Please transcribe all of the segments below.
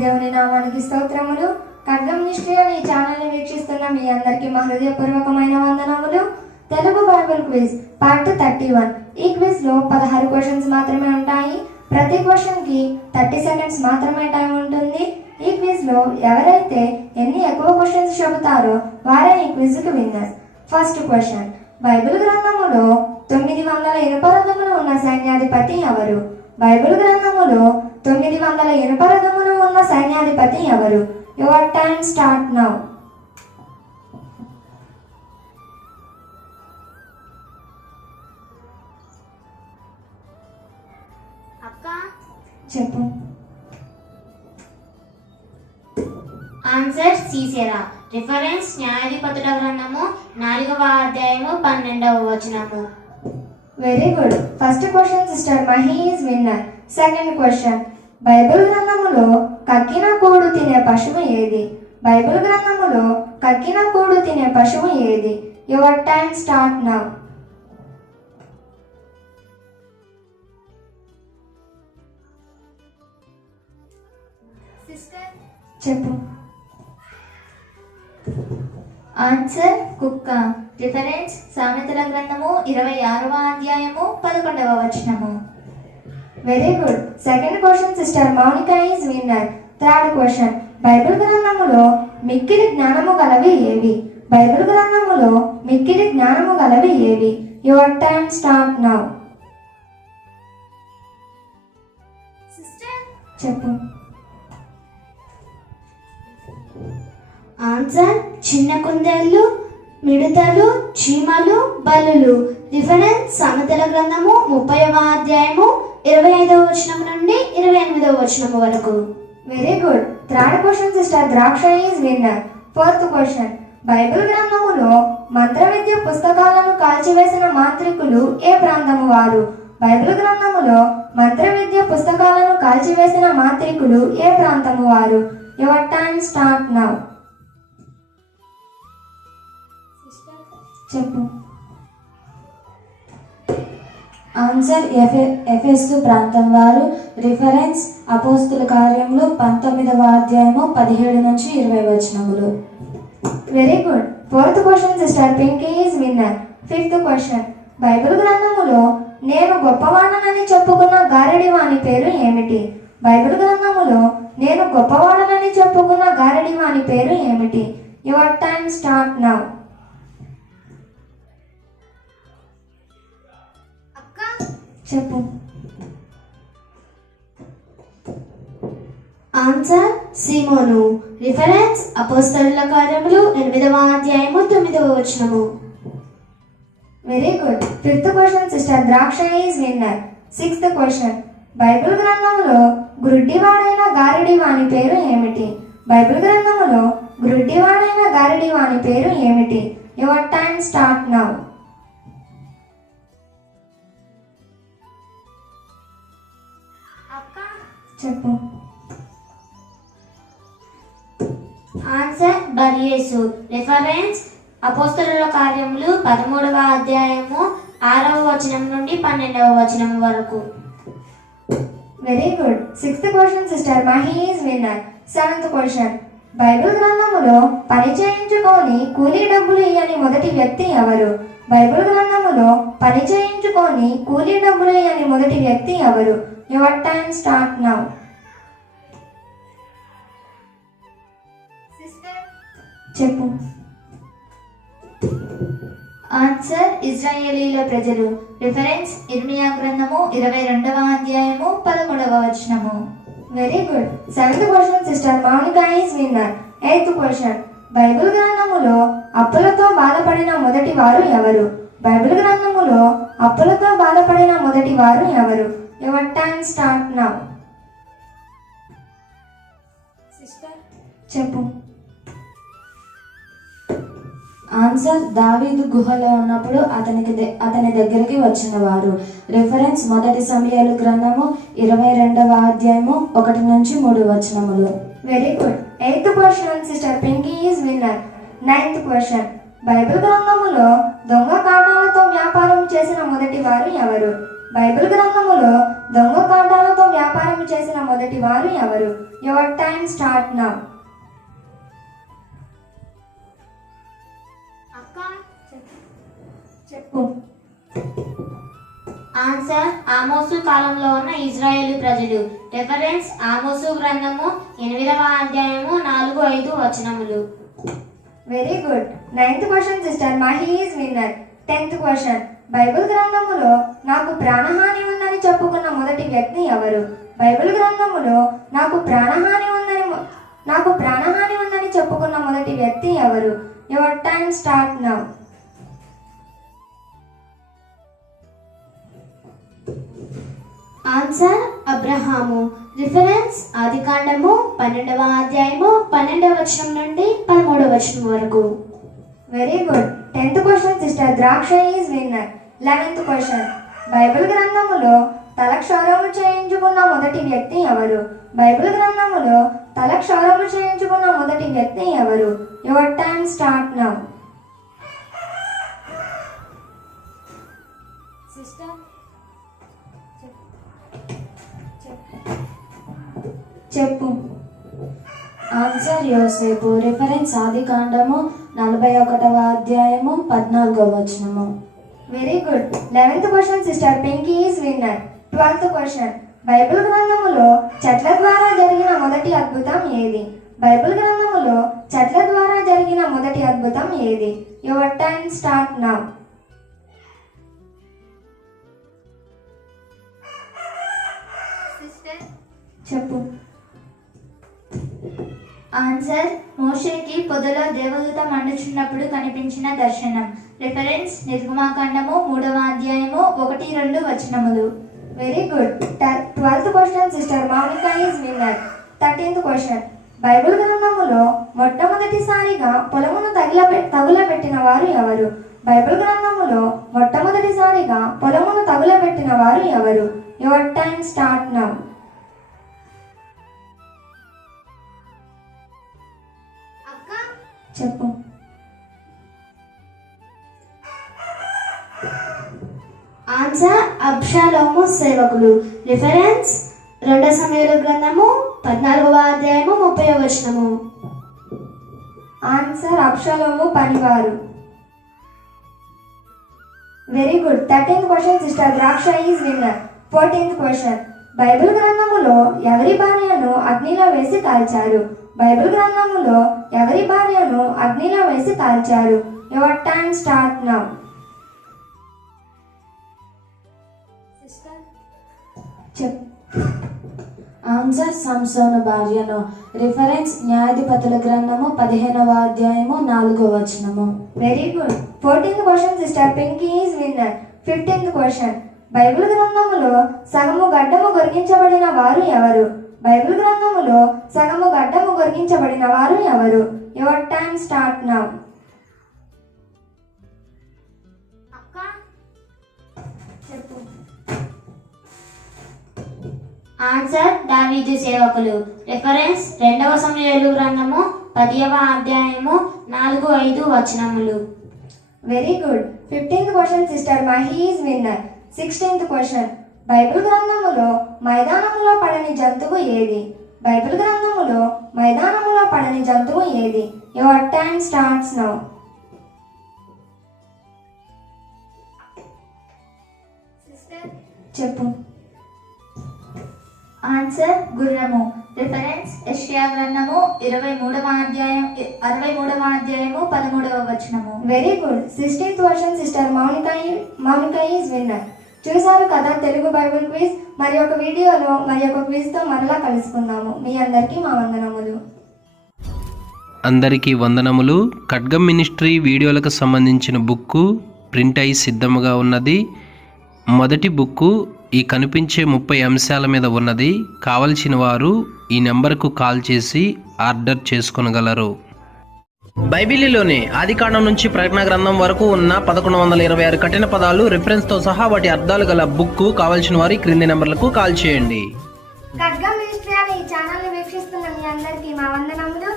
దేవుని నామానికి స్తోత్రములు. ఖడ్గం నిష్క్రియ ఈ ఛానల్ని వీక్షిస్తున్న మీ అందరికీ మా హృదయపూర్వకమైన వందనములు. Telugu Bible quiz part thirty one. ఈ క్విజ్లో పదహారు క్వశ్చన్స్ మాత్రమే ఉంటాయి. ప్రతి క్వశ్చన్కి థర్టీ సెకండ్స్ మాత్రమే టైం ఉంటుంది. ఈ క్విజ్లో ఎవరైతే ఎన్ని ఎక్కువ క్వశ్చన్స్ చెబుతారో వారే ఈ క్విజ్కి విన్నర్. First question. బైబిల్ గ్రంథములో తొమ్మిది వందల ఇనుప రథములు ఉన్న సైన్యాధిపతి ఎవరు? బైబిల్ గ్రంథములో తొమ్మిది వందల ఇనుప రథములు ఉన్న సైన్యాధిపతి ఎవరు? యువర్ టైం స్టార్ట్ నౌ అక్క? చెప్పు. ఆన్సర్ సీసేరా రిఫరెన్స్ న్యాయాధిపతుల గ్రంథము నాలుగవ అధ్యాయము పన్నెండవ వచనము. Very good first question sister Mahi is winner second question Bible గ్రంథములో కక్కిన కూడు తినే పశువు ఏది? బైబిల్ గ్రంథములో కక్కిన కూడు తినే పశువు ఏది? Your time start now. Sister? చెప్పు. ఆన్సర్ కుక్క. రిఫరెన్స్ సామెతల గ్రంథము ఇరవై ఆరవ అధ్యాయము పదకొండవ వచనము. Very good second question sister Mounika is winner third question Bible గ్రంథములో మిక్కిలి జ్ఞానము గలవి ఏవి? బైబిల్ గ్రంథములో మిక్కిలి జ్ఞానము గలవి ఏవి? Your time start now sister చెప్పు. ఆన్సర్ చిన్న కుందేళ్ళు మిడతలు చీమలు బల్లులు. రిఫరెన్స్ సమతల గ్రంథము ముప్పైవ అధ్యాయము ఇరవై ఐదవ వచనం నుండి ఇరవై ఎనిమిదవ వచనం వరకు. Very good third question sister Draksha is winner fourth question Bible గ్రంథములో మంత్ర విద్య పుస్తకాలను కాల్చివేసిన మాంత్రికులు ఏ ప్రాంతము వారు? బైబిల్ గ్రంథములో మంత్ర విద్య పుస్తకాలను కాల్చివేసిన మాంత్రికులు ఏ ప్రాంతము వారు? యువర్ టైం స్టార్ట్ నౌ చెప్పు. ఆన్సర్ ఎఫె ఎఫెస్సు ప్రాంతం వారు రిఫరెన్స్ అపోస్తుల కార్యములు పంతొమ్మిదవ అధ్యాయము పదిహేడు నుంచి ఇరవై వచనములు. Very good fourth question sister Pinky is winner fifth question Bible గ్రంథములో నేను గొప్పవాడనని చెప్పుకున్న గారడి వాని పేరు ఏమిటి? బైబిల్ గ్రంథములో నేను గొప్పవాడనని చెప్పుకున్న గారడి వాని పేరు ఏమిటి? యువర్ టైం స్టార్ట్ నౌ చెప్పు. ఆన్సర్ సిమోను రిఫరెన్స్ అపోస్తల కార్యములు ఎనిమిదవ అధ్యాయము తొమ్మిదవ వచనము. Very good fifth question sister Draksha is winner sixth question Bible గ్రంథంలో గ్రుడ్డివాడైన గారడి వాని పేరు ఏమిటి? బైబిల్ గ్రంథంలో గ్రుడ్డివాడైన గారడి వాని పేరు ఏమిటి? యువర్ టైం స్టార్ట్ నౌ చెప్పు. ఆన్సర్ బరియేసు రిఫరెన్స్ అపోస్తలుల కార్యములు పదమూడవ అధ్యాయము ఆరవ వచనం నుండి పన్నెండవ వచనం వరకు. Very good sixth question sister Mahi is winner seventh question Bible గ్రంథములో పని చేయించుకొని కూలీ డబ్బులు ఇయ్యని మొదటి వ్యక్తి ఎవరు? బైబిల్ గ్రంథములో పని చేయించుకొని కూలీ డబ్బులు ఇయ్యని మొదటి వ్యక్తి ఎవరు? యువర్ టైం స్టార్ట్ నౌ చెప్పు. ఆన్సర్ ఇజ్రాయేలీల ప్రజలు. రిఫరెన్స్ ఇర్మియా గ్రంథము ఇరవై రెండవ అధ్యాయము పదకొండవ వచనము. Very good seventh question sister Mounika is winner eighth question Bible గ్రంథములో అప్పులతో బాధపడిన మొదటి వారు ఎవరు? బైబిల్ గ్రంథములో అప్పులతో బాధపడిన మొదటి వారు ఎవరు? యువర్ టైం స్టార్ట్ నౌ చెప్పు. ఆన్సర్ దావీదు గుహలో ఉన్నప్పుడు అతనికి అతని దగ్గరికి వచ్చిన వారు. రిఫరెన్స్ మొదటి సమయాలు గ్రంథము ఇరవై రెండవ అధ్యాయము ఒకటి నుంచి మూడు వచనములు. Very good eighth question sister Pinky is winner ninth question Bible గ్రంథములో దొంగ కారణాలతో వ్యాపారం చేసిన మొదటి వారు ఎవరు? బైబిల్ గ్రంథములో దొంగ కాండాలతో వ్యాపారం చేసిన మొదటి వారు ఎవరు? యువర్ టైం స్టార్ట్ నౌ అక్క చెప్పు. ఆన్సర్ ఆమోసు కాలంలో ఉన్న ఇజ్రాయేలు ప్రజలు. రెఫరెన్స్ ఆమోసు గ్రంథము ఎనిమిదవ అధ్యాయము నాలుగు ఐదు వచనములు. Very good ninth question sister Mahi is winner. Tenth question Bible గ్రంథములో నాకు ప్రాణహాని ఉందని చెప్పుకున్న మొదటి వ్యక్తి ఎవరు? బైబిల్ గ్రంథములో నాకు ప్రాణహాని ఉందని నాకు ప్రాణహాని ఉందని చెప్పుకున్న మొదటి వ్యక్తి ఎవరు? Your time start now. Answer Abraham. Reference ఆదికాండము పన్నెండవ అధ్యాయము పన్నెండవ వచనం నుండి పదమూడవ వచనం వరకు. Very good tenth question sister Draksha is winner eleventh question Bible గ్రంథములో తలక్షౌరము చేయించుకున్న మొదటి వ్యక్తి ఎవరు? బైబిల్ గ్రంథములో తలక్షౌరము చేయించుకున్న మొదటి వ్యక్తి ఎవరు? Your time start now sister చెప్పు. ఆన్సర్ యోసేపు. రిఫరెన్స్ ఆది కాండము నలభై ఒకటవ అధ్యాయము పద్నాలుగవ వచనము. Very good eleventh question sister Pinky is winner twelfth question Bible గ్రంథములో చెట్ల ద్వారా జరిగిన మొదటి అద్భుతం ఏది? బైబిల్ గ్రంథములో చెట్ల ద్వారా జరిగిన మొదటి అద్భుతం ఏది? యువర్ టైం స్టార్ట్ నౌ చెప్పు. ఆన్సర్ మోషేకి పొదలో దేవదూత మండుచున్నప్పుడు కనిపించిన దర్శనం. రిఫరెన్స్ నిర్గమాకాండము మూడవ అధ్యాయము ఒకటి రెండు వచనములు. Very good twelfth question sister Mounika is winner thirteenth question Bible గ్రంథములో మొట్టమొదటిసారిగా పొలమును తగిల తగులబెట్టిన వారు ఎవరు? బైబిల్ గ్రంథములో మొట్టమొదటిసారిగా పొలమును తగులబెట్టిన వారు ఎవరు? యువర్ టైం స్టార్ట్ నౌ చెప్పు. ఆన్సర్ అబ్షాలోము సేవకులు. రిఫరెన్స్ రెండో సమయంలో గ్రంథము పద్నాలుగవ అధ్యాయము ముప్పై వచనము. ఆన్సర్ అక్షలోము పనివారు. Very good thirteenth question sister Draksha is winner fourteenth question Bible గ్రంథములో ఎవరి భార్యను అగ్నిలో వేసి కాల్చారు? బైబిల్ గ్రంథములో ఎవరి భార్యను అగ్నిలో వేసి కాల్చారు యువర్ టైం స్టార్ట్ నౌ. చెప్. ఆన్సర్ సంసోను భార్యను. రిఫరెన్స్ న్యాయాధిపతుల గ్రంథము పదిహేనవ అధ్యాయము నాలుగవ వచనము. Very good. Fourteenth question sister Pinky is winner. Fifteenth question. Bible గ్రంథములో సగము గడ్డము గొరిగించబడిన వారు ఎవరు? బైబిల్ గ్రంథములో సగము గడ్డము గొరిగించబడిన వారు ఎవరు? యువర్ టైం స్టార్ట్ నౌ చెప్పు. ఆన్సర్ దావీదు సేవకులు. రిఫరెన్స్ రెండవ సమయాలు గ్రంథము పదియవ అధ్యాయము నాలుగు ఐదు వచనములు. Very good fifteenth question sister Mahi is winner sixteenth question Bible గ్రంథములో మైదానములో పడని జంతువు ఏది? బైబిల్ గ్రంథములో మైదానములో పడని జంతువు ఏది? Your time starts now. చెప్పు. ఆన్సర్ గుర్రము. రిఫరెన్స్ యెషయా గ్రంథము ఇరవై మూడవ అధ్యాయం అరవై మూడవ అధ్యాయము పదమూడవ వచనము. Very good sixteenth question sister Mounika Mounika is winner చూసారు కదా తెలుగు బైబిల్ క్విజ్? మరి ఒక వీడియోలో మరి ఒక క్విజ్తో మరలా కలుసుకుందాము. మీ అందరికీ మా వందనములు. అందరికీ వందనములు. ఖడ్గం మినిస్ట్రీ వీడియోలకు సంబంధించిన బుక్కు ప్రింట్ అయి సిద్ధముగా ఉన్నది. మొదటి బుక్కు ఈ కనిపించే ముప్పై అంశాల మీద ఉన్నది. కావలసిన వారు ఈ నెంబర్కు కాల్ చేసి ఆర్డర్ చేసుకొనగలరు. బైబిలీలోని ఆదికాండం నుంచి ప్రకటన గ్రంథం వరకు ఉన్న పదకొండు వందల ఇరవై ఆరు కఠిన పదాలు రిఫరెన్స్తో సహా వాటి అర్థాలు గల బుక్కు కావలసిన వారి క్రింది నెంబర్లకు కాల్ చేయండి. ఖడ్గం మినిస్ట్రీ అనే ఈ ఛానల్ని వీక్షిస్తున్న మీ అందరికీ మా వందనములు.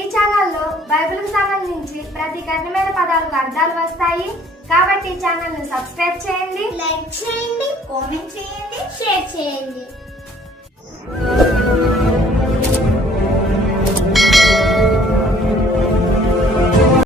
ఈ ఛానల్లో బైబిల్కి సంబంధించి ప్రతి కఠినమైన పదాలకు అర్థాలు వస్తాయి. కాబట్టి ఈ ఛానల్ని సబ్స్క్రైబ్ చేయండి. లైక్ చేయండి కామెంట్ చేయండి షేర్ చేయండి.